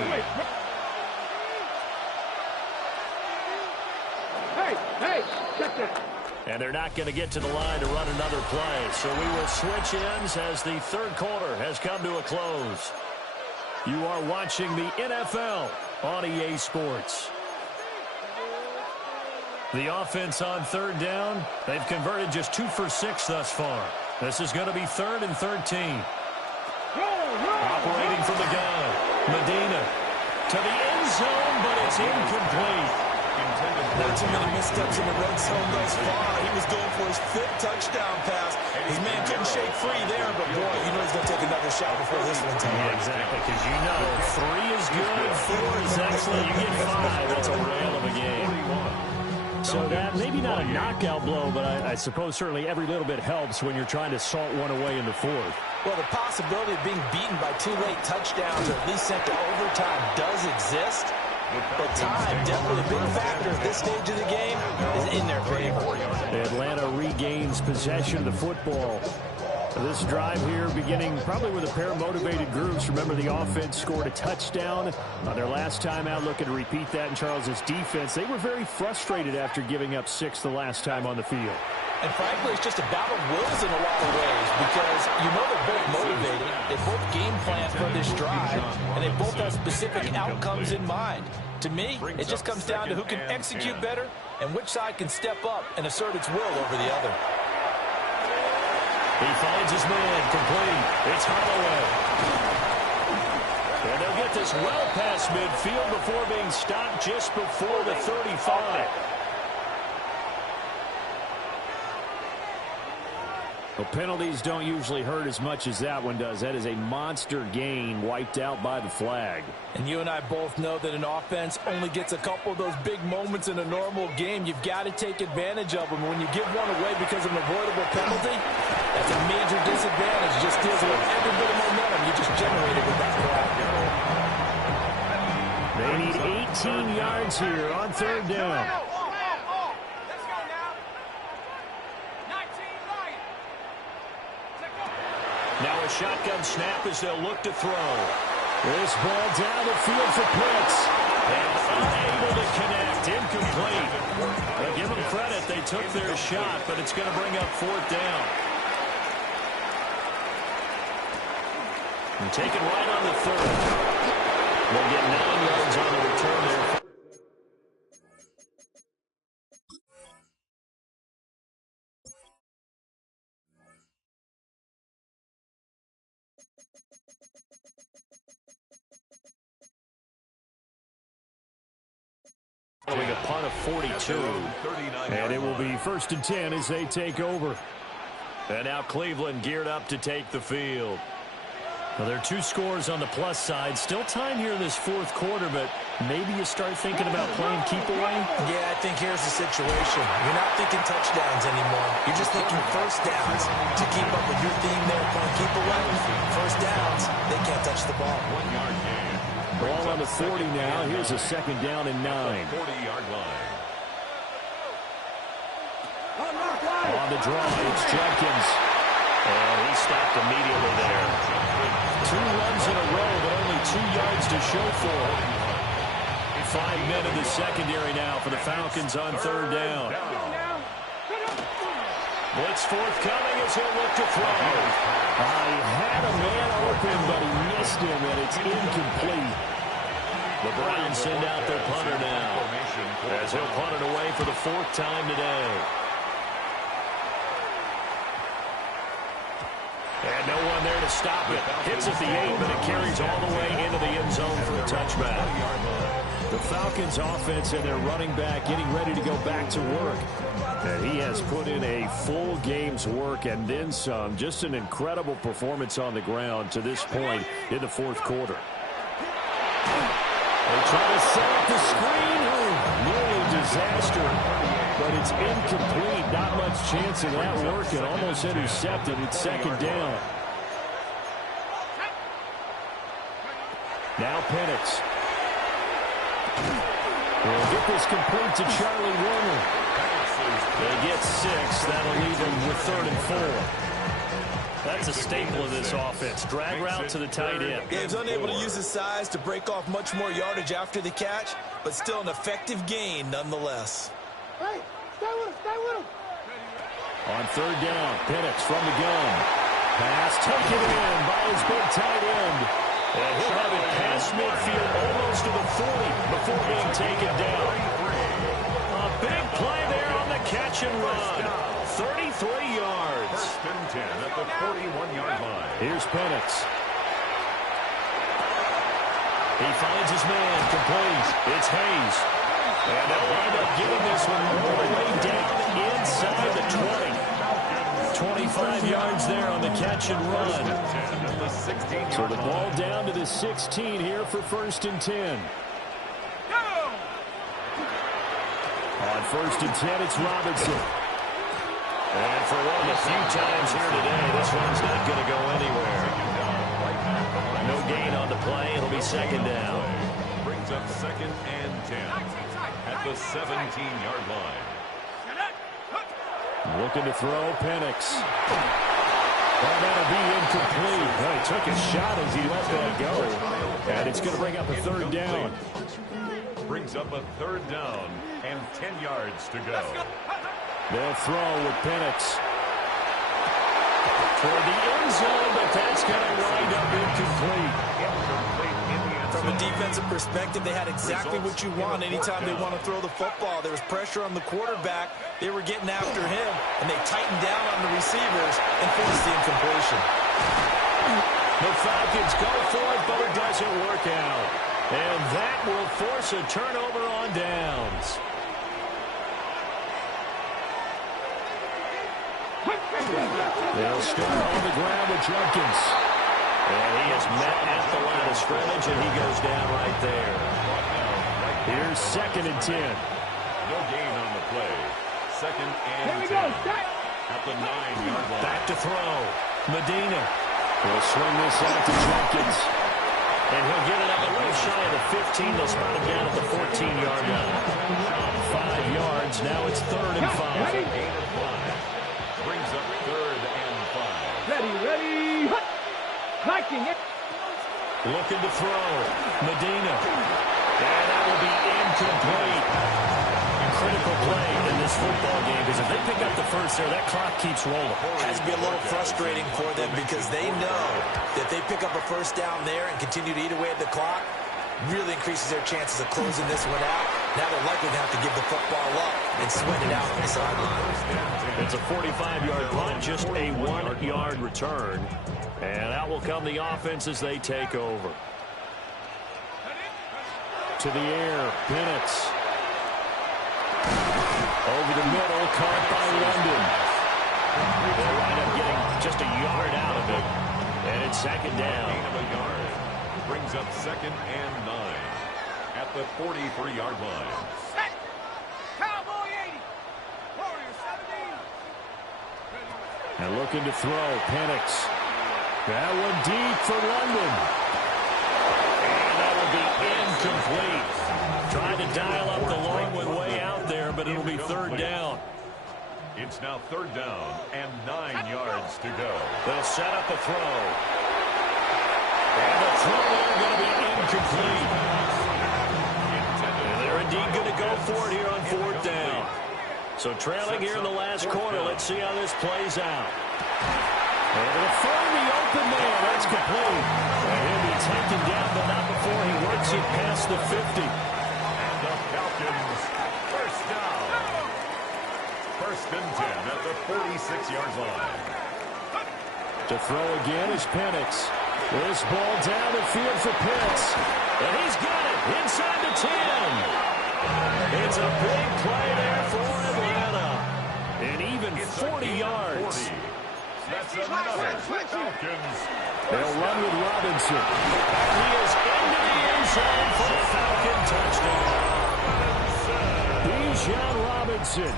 Hey, hey, check that. And they're not going to get to the line to run another play. So we will switch ends as the third quarter has come to a close. You are watching the NFL on EA Sports. The offense on third down, they've converted just 2 for 6 thus far. This is going to be 3rd and 13. Operating from the gun, Medina to the end zone, but it's incomplete. Not too many missteps in the red zone thus far. He was going for his 5th touchdown pass. His man couldn't shake free there, but boy, you know he's going to take another shot before this one time. Yeah, exactly, because you know 3 is good, 4 is excellent. You get 5, that's a whale of a game. So that, maybe not a knockout blow, but I suppose certainly every little bit helps when you're trying to salt one away in the 4th. Well, the possibility of being beaten by 2 late touchdowns or at least sent to overtime does exist. But time, definitely a big factor at this stage of the game, is in their favor. Atlanta regains possession of the football. This drive here beginning probably with a pair of motivated groups. Remember, the offense scored a touchdown on their last time out, looking to repeat that in Charles's defense. They were very frustrated after giving up 6 the last time on the field. And frankly, it's just a battle of wills in a lot of ways because you know they're both motivated. They both game plan for this drive, and they both have specific outcomes in mind. To me, it just comes down to who can execute better and which side can step up and assert its will over the other. He finds his man, complete. It's Holloway. And they'll get this well past midfield before being stopped just before the 35. Well, penalties don't usually hurt as much as that one does. That is a monster gain wiped out by the flag. And you and I both know that an offense only gets a couple of those big moments in a normal game. You've got to take advantage of them. When you give one away because of an avoidable penalty, that's a major disadvantage. Just deals with every bit of momentum you just generated with that play. They need 18 yards here on third down. Now a shotgun snap as they'll look to throw. This ball down the field for Pitts. And unable to connect. Incomplete. Well, give them credit. They took their shot, but it's going to bring up 4th down. And taken right on the 3rd. They'll get 9 yards on the return there. Following a punt of 42. And it will be 1st and 10 as they take over. And now Cleveland geared up to take the field. Well, there are 2 scores on the plus side. Still time here in this 4th quarter, but maybe you start thinking about playing keep away? Yeah, I think here's the situation. You're not thinking touchdowns anymore. You're just thinking first downs to keep up with your theme there, playing keep away. First downs, they can't touch the ball. 1 yard gain. Ball on the 40 now. Here's a 2nd down and 9. 40-yard line. On the draw, it's Jenkins. And he stopped immediately there. 2 runs in a row, but only 2 yards to show for it. 5 men in the secondary now for the Falcons on third down. Blitz forthcoming as he'll look to throw. He had a man open, but he missed him, and it's incomplete. The Browns send out their punter now, as he'll punt it away for the 4th time today. And no one there to stop it. Hits at the 8, but it carries all the way into the end zone for a touchback. The Falcons offense and their running back getting ready to go back to work. And he has put in a full game's work and then some. Just an incredible performance on the ground to this point in the fourth quarter. They try to set up the screen. Nearly a disaster, but it's incomplete. Not much chance of that working. Almost intercepted. It's second down. Now Penix. We'll get this complete to Charlie Warner. They get 6. That'll leave them with 3rd and 4. That's a staple of this offense. Drag route to the tight end. Yeah, he's unable to use his size to break off much more yardage after the catch, but still an effective gain nonetheless. Hey, stay with him. On 3rd down, Penix from the gun. Pass taken in by his big tight end. And he'll have it past midfield almost to the 40 before being taken down. A big play there on the catch and run. 33 yards. First and 10 at the 41-yard line. Here's Penix. He finds his man, complete. It's Hayes. And they'll wind up giving this one all the way down inside the 20. 25 yards there on the catch and run. So the ball down to the 16 here for 1st and 10. On 1st and 10, it's Robinson. And for one of the few times here today, this one's not going to go anywhere. No gain on the play. It'll be second down. Brings up 2nd and 10 at the 17-yard line. Looking to throw, Penix. Well, that'll be incomplete. Well, he took a shot as he let that go. And it's going to bring up a 3rd down. Brings up a 3rd down and 10 yards to go. They'll throw with Penix. For the end zone, but that's going to wind up incomplete. From a defensive perspective, they had exactly what you want anytime they want to throw the football. There was pressure on the quarterback. They were getting after him, and they tightened down on the receivers and forced the incompletion. The Falcons go for it, but it doesn't work out. And that will force a turnover on downs. They'll start on the ground with Jenkins. And he is met at the line of scrimmage, and he goes down right there. Here's 2nd and 10. No gain on the play. 2nd and 10 at the 9-yard line. Back to throw. Medina will swing this out to Jenkins. And he'll get it up a little shy of the 15. They'll spot him down at the 14-yard line. 5 yards. Now it's 3rd and 5. Brings up 3rd and 5. Ready. Hiking it. Looking to throw. Medina. And that will be incomplete. A critical play in this football game, because if they pick up the first there, that clock keeps rolling. Has to be a little frustrating for them because they know that they pick up a 1st down there and continue to eat away at the clock, really increases their chances of closing this one out. Now they're likely to have to give the football up and sweat it out on the sideline. It's a 45-yard punt, just a 1-yard return. And out will come the offense as they take over. To the air, Penix. Over the middle, caught by London. They wind up getting just a yard out of it. And it's 2nd down. Gain of a yard. Brings up 2nd and 9 at the 43-yard line. Cowboy 80. Warrior 17. And looking to throw, Penix. That one deep for London. And that will be incomplete. Trying to dial up the long one way out there, but it'll be 3rd down. It's now 3rd down and 9 yards to go. They'll set up a throw. And the throw there going to be incomplete. And they're indeed going to go for it here on 4th down. So trailing here in the last quarter. Let's see how this plays out. And they'll find the open man. That's complete. And he'll be taken down, but not before he works it past the 50. And the Falcons, 1st down. 1st and 10 at the 46-yard line. To throw again is Penix. This ball down the field for Pitts. And he's got it inside the 10. It's a big play there for Atlanta. And even 40 yards. That's another Falcons. They'll run with Robinson. He is into the end zone for a Falcon touchdown. Bijan Robinson,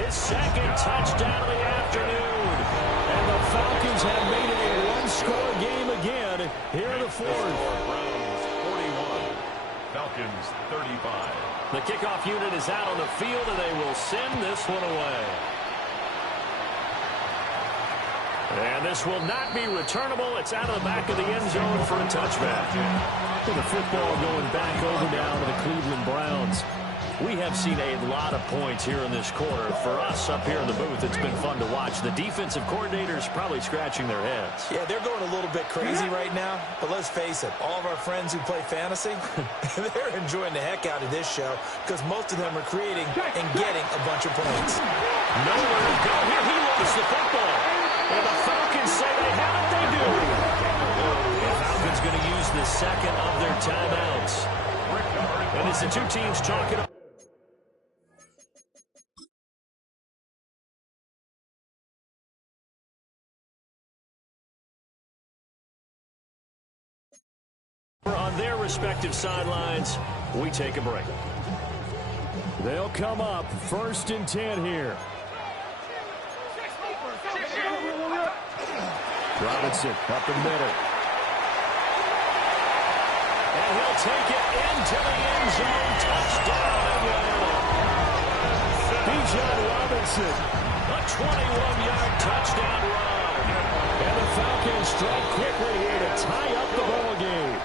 his second touchdown of the afternoon. And the Falcons have made it a one-score game again here in the fourth. Browns 41, Falcons 35. The kickoff unit is out on the field, and they will send this one away. And this will not be returnable. It's out of the back of the end zone for a touchback. And the football going back over now to the Cleveland Browns. We have seen a lot of points here in this quarter. For us up here in the booth, it's been fun to watch. The defensive coordinators probably scratching their heads. Yeah, they're going a little bit crazy right now. But let's face it, all of our friends who play fantasy, they're enjoying the heck out of this show because most of them are creating and getting a bunch of points. Nowhere to go here. He lost the football. And the Falcons say they have it. They do. The Falcons going to use the second of their timeouts. And it's the two teams talking about. On their respective sidelines, we take a break. They'll come up 1st and 10 here. Robinson up the middle. And he'll take it into the end zone. Touchdown, Atlanta. Bijan Robinson, a 21-yard touchdown run. And the Falcons strike quickly here to tie up the ball game.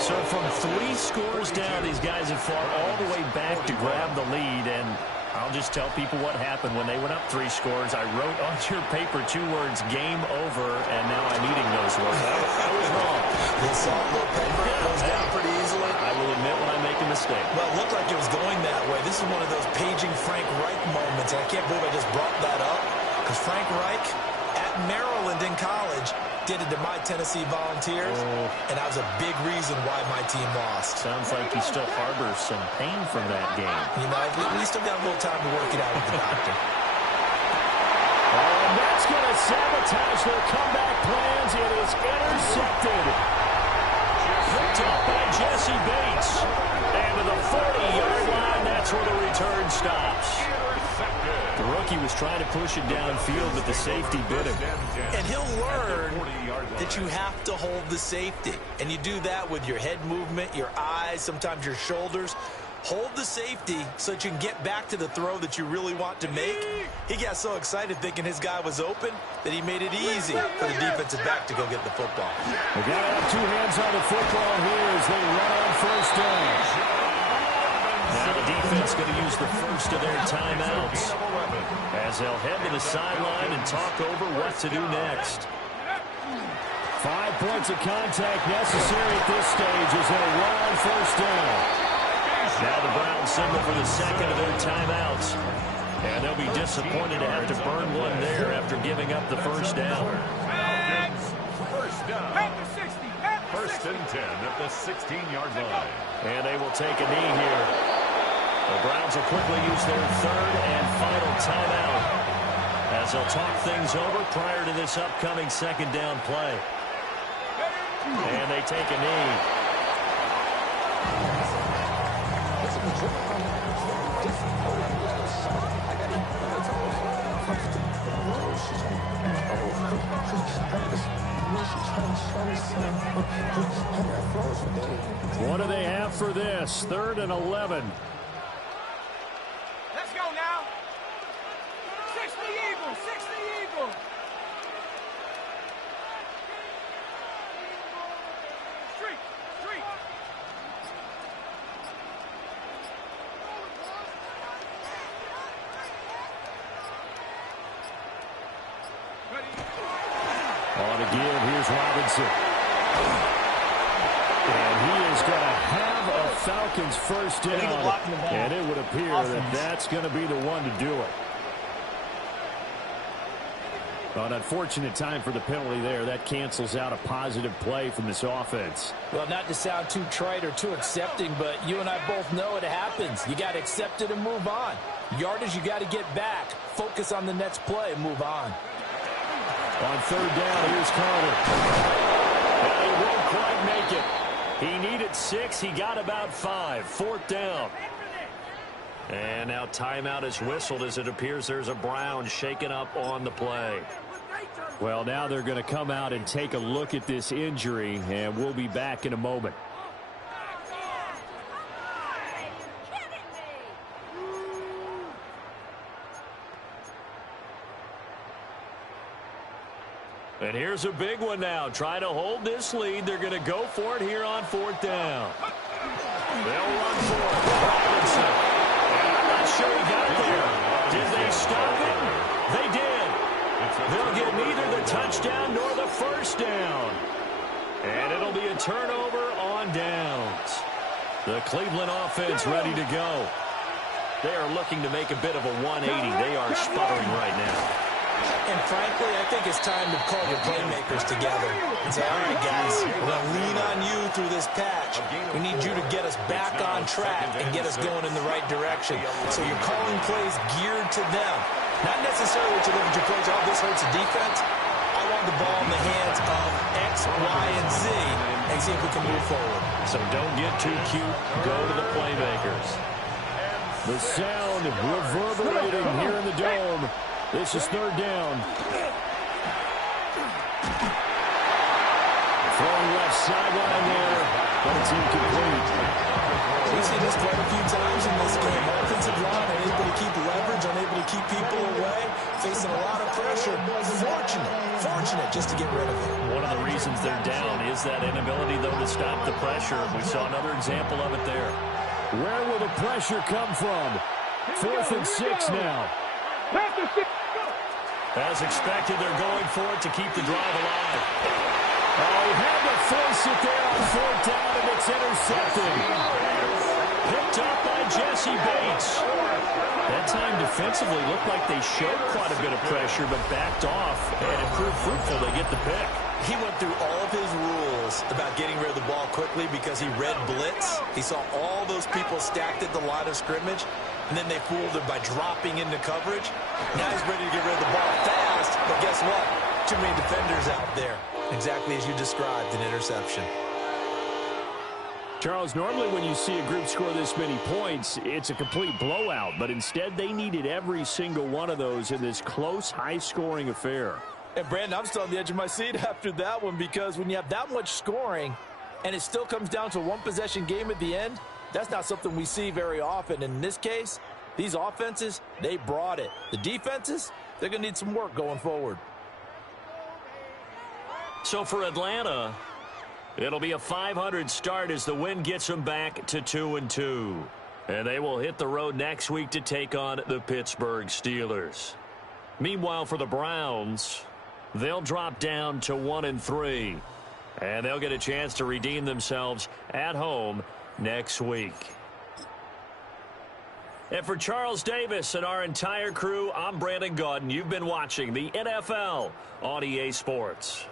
So from 3 scores down, these guys have fought all the way back to grab the lead. And I'll just tell people what happened when they went up 3 scores. I wrote on your paper 2 words, game over, and now I'm eating those words. I was wrong. This little paper goes down pretty easily. I will admit when I make a mistake. Well, it looked like it was going that way. This is one of those paging Frank Reich moments, and I can't believe I just brought that up because Frank Reich at Maryland in college did it to my Tennessee Volunteers, and that was a big reason why my team lost. Sounds like you still harbor some pain from that game. You know, we still got a little time to work it out with the doctor. And that's going to sabotage their comeback plans. It is intercepted. Picked up by Jesse Bates. And to the 40-yard line, that's where the return stops. The rookie was trying to push it downfield, but the safety bit him. And he'll learn that you have to hold the safety. And you do that with your head movement, your eyes, sometimes your shoulders. Hold the safety so that you can get back to the throw that you really want to make. He got so excited thinking his guy was open that he made it easy for the defensive back to go get the football. They got to have 2 hands on the football here as they run on 1st down. Now the defense going to use the first of their timeouts as they'll head to the sideline and talk over what to do next. 5 points of contact necessary at this stage as they'll run on 1st down. Now the Browns signal for the second of their timeouts. And they'll be disappointed to have to burn one there after giving up the 1st down. First down. 1st and 10 at the 16-yard line. And they will take a knee here. The Browns will quickly use their 3rd and final timeout as they'll talk things over prior to this upcoming 2nd down play. And they take a knee. What do they have for this? 3rd and 11. Let's go now. 60 Eagles, 60 Eagles. Street. On to give, here's Robinson. And he is going to have a Falcons 1st down. And it would appear that that's going to be the one to do it. Well, an unfortunate time for the penalty there. That cancels out a positive play from this offense. Well, not to sound too trite or too accepting, but you and I both know it happens. You got to accept it and move on. Yardage, you got to get back. Focus on the next play and move on. On third down, here's Carter. And he won't quite make it. He needed 6. He got about 5. Fourth down. And now timeout is whistled as it appears there's a Brown shaken up on the play. Well, now they're going to come out and take a look at this injury, and we'll be back in a moment. And here's a big one now. Trying to hold this lead. They're going to go for it here on fourth down. They'll run for it. Robinson. And I'm not sure he got there. Did they stop him? They did. They'll get neither the touchdown nor the first down. And it'll be a turnover on downs. The Cleveland offense ready to go. They are looking to make a bit of a 180. They are sputtering right now. And frankly, I think it's time to call your playmakers together and say, all right, guys, we're going to lean on you through this patch. We need you to get us back on track and get us going in the right direction. So you're calling plays geared to them. Not necessarily that you look at your plays, oh, this hurts the defense. I want the ball in the hands of X, Y, and Z and see if we can move forward. So don't get too cute. Go to the playmakers. The sound reverberating here in the dome. This is third down. Throwing left sideline there, but it's incomplete. We've seen this quite a few times in this game. Offensive line unable to keep leverage, unable to keep people away, facing a lot of pressure. Fortunate just to get rid of it. One of the reasons they're down is that inability, though, to stop the pressure. We saw another example of it there. Where will the pressure come from? 4th and 6 now. As expected, they're going for it to keep the drive alive. Oh, he had to force it there on fourth down, and it's intercepted. Picked up by Jesse Bates. That time defensively looked like they showed quite a bit of pressure, but backed off, and it proved fruitful. They get the pick. He went through all of his rules about getting rid of the ball quickly because he read blitz. He saw all those people stacked at the line of scrimmage, and then they fooled him by dropping into coverage. Now he's ready to get rid of the ball fast, but guess what? Too many defenders out there. Exactly as you described, an interception. Charles, normally when you see a group score this many points, it's a complete blowout, but instead they needed every single one of those in this close, high-scoring affair. And, Brandon, I'm still on the edge of my seat after that one because when you have that much scoring and it still comes down to a one-possession game at the end, that's not something we see very often. And in this case, these offenses, they brought it. The defenses, they're going to need some work going forward. So for Atlanta, it'll be a 500 start as the win gets them back to 2-2. And they will hit the road next week to take on the Pittsburgh Steelers. Meanwhile, for the Browns, they'll drop down to 1-3. And they'll get a chance to redeem themselves at home next week. And for Charles Davis and our entire crew, I'm Brandon Gaudin. You've been watching the NFL on EA Sports.